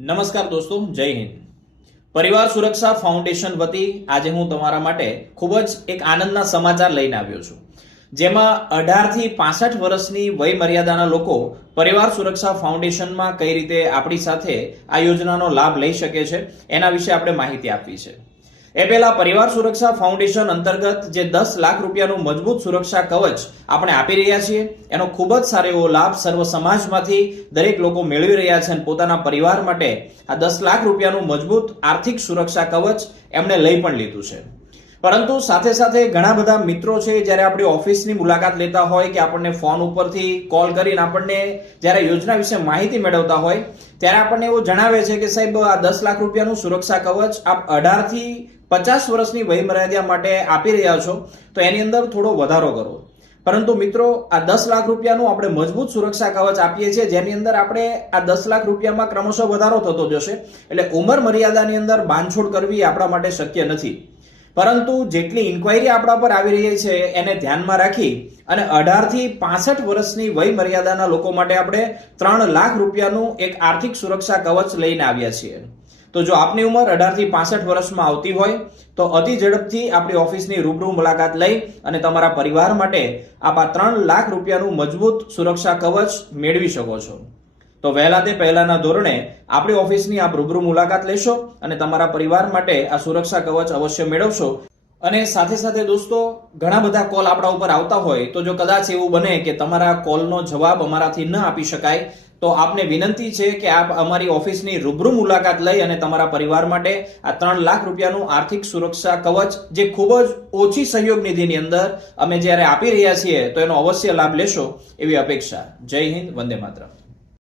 નમસ્કાર દોસ્તો, જય હિન્દ. પરિવાર સુરક્ષા ફાઉન્ડેશન વતી આજે હું તમારા માટે ખૂબ જ એક આનંદના સમાચાર લઈને આવ્યો છું, જેમાં 18 થી 65 વર્ષની વય મર્યાદાના લોકો પરિવાર સુરક્ષા ફાઉન્ડેશનમાં કઈ રીતે આપણી સાથે આ યોજનાનો લાભ લઈ શકે છે એના વિશે આપણે માહિતી આપવી છે. એ પહેલા પરિવાર સુરક્ષા ફાઉન્ડેશન અંતર્ગત જે 10 લાખ રૂપિયાનું મજબૂત સુરક્ષા કવચ આપણે આપી રહ્યા છીએ, એનો ખૂબ જ સારો એવો લાભ સર્વ સમાજમાંથી દરેક લોકો મેળવી રહ્યા છે અને પોતાના પરિવાર માટે આ 10 લાખ રૂપિયાનું મજબૂત આર્થિક સુરક્ષા કવચ એમણે લઈ પણ લીધું છે. પરંતુ સાથે સાથે ઘણા બધા મિત્રો છે, જ્યારે આપણી ઓફિસની મુલાકાત લેતા હોય કે આપણને ફોન ઉપરથી કોલ કરીને આપણને જ્યારે યોજના વિશે માહિતી મેળવતા હોય ત્યારે આપણને એવું જણાવે છે કે સાહેબ, આ 10 લાખ રૂપિયાનું સુરક્ષા કવચ આપ 18 થી 50 વર્ષની વય મર્યાદા માટે આપી રહ્યા છો, તો એની અંદર થોડો વધારો કરો. પરંતુ મિત્રો, આ 10 લાખ રૂપિયાનું આપણે મજબૂત સુરક્ષા કવચ આપીએ છીએ, જેની અંદર આપણે આ 10 લાખ રૂપિયામાં ક્રમશઃ વધારો થતો જશે. એટલે ઉંમર મર્યાદાની અંદર બાંધછોડ કરવી આપણા માટે શક્ય નથી. પરંતુ જેટલી ઇન્ક્વાયરી આપણા પર આવી રહી છે એને ધ્યાનમાં રાખી અને 18 થી 65 વર્ષની વય મર્યાદાના લોકો માટે આપણે 3 લાખ રૂપિયાનું એક આર્થિક સુરક્ષા કવચ લઈને આવ્યા છીએ. તો જો આપની ઉંમર 18 થી 65 વર્ષમાં આવતી હોય તો અતિ ઝડપથી આપણી ઓફિસની રૂબરૂ મુલાકાત લઈ અને તમારા પરિવાર માટે આપ આ 3 લાખ રૂપિયાનું મજબૂત સુરક્ષા કવચ મેળવી શકો છો. તો વહેલા તે પહેલાના ધોરણે આપણી ઓફિસની આપ રૂબરૂ મુલાકાત લેશો અને તમારા પરિવાર માટે આ સુરક્ષા કવચ અવશ્ય મેળવશો. અને સાથે સાથે દોસ્તો, ઘણા બધા કોલ આપણા ઉપર આવતા હોય તો જો કદાચ એવું બને કે તમારા કોલનો જવાબ અમારાથી ન આપી શકાય તો આપને વિનંતી છે કે આપ અમારી ઓફિસની રૂબરૂ મુલાકાત લઈ અને તમારા પરિવાર માટે આ 3 લાખ રૂપિયાનું આર્થિક સુરક્ષા કવચ, જે ખૂબ જ ઓછી સહયોગ નિધિની અંદર અમે જ્યારે આપી રહ્યા છીએ, તો એનો અવશ્ય લાભ લેશો એવી અપેક્ષા. જય હિન્દ, વંદે માતરમ.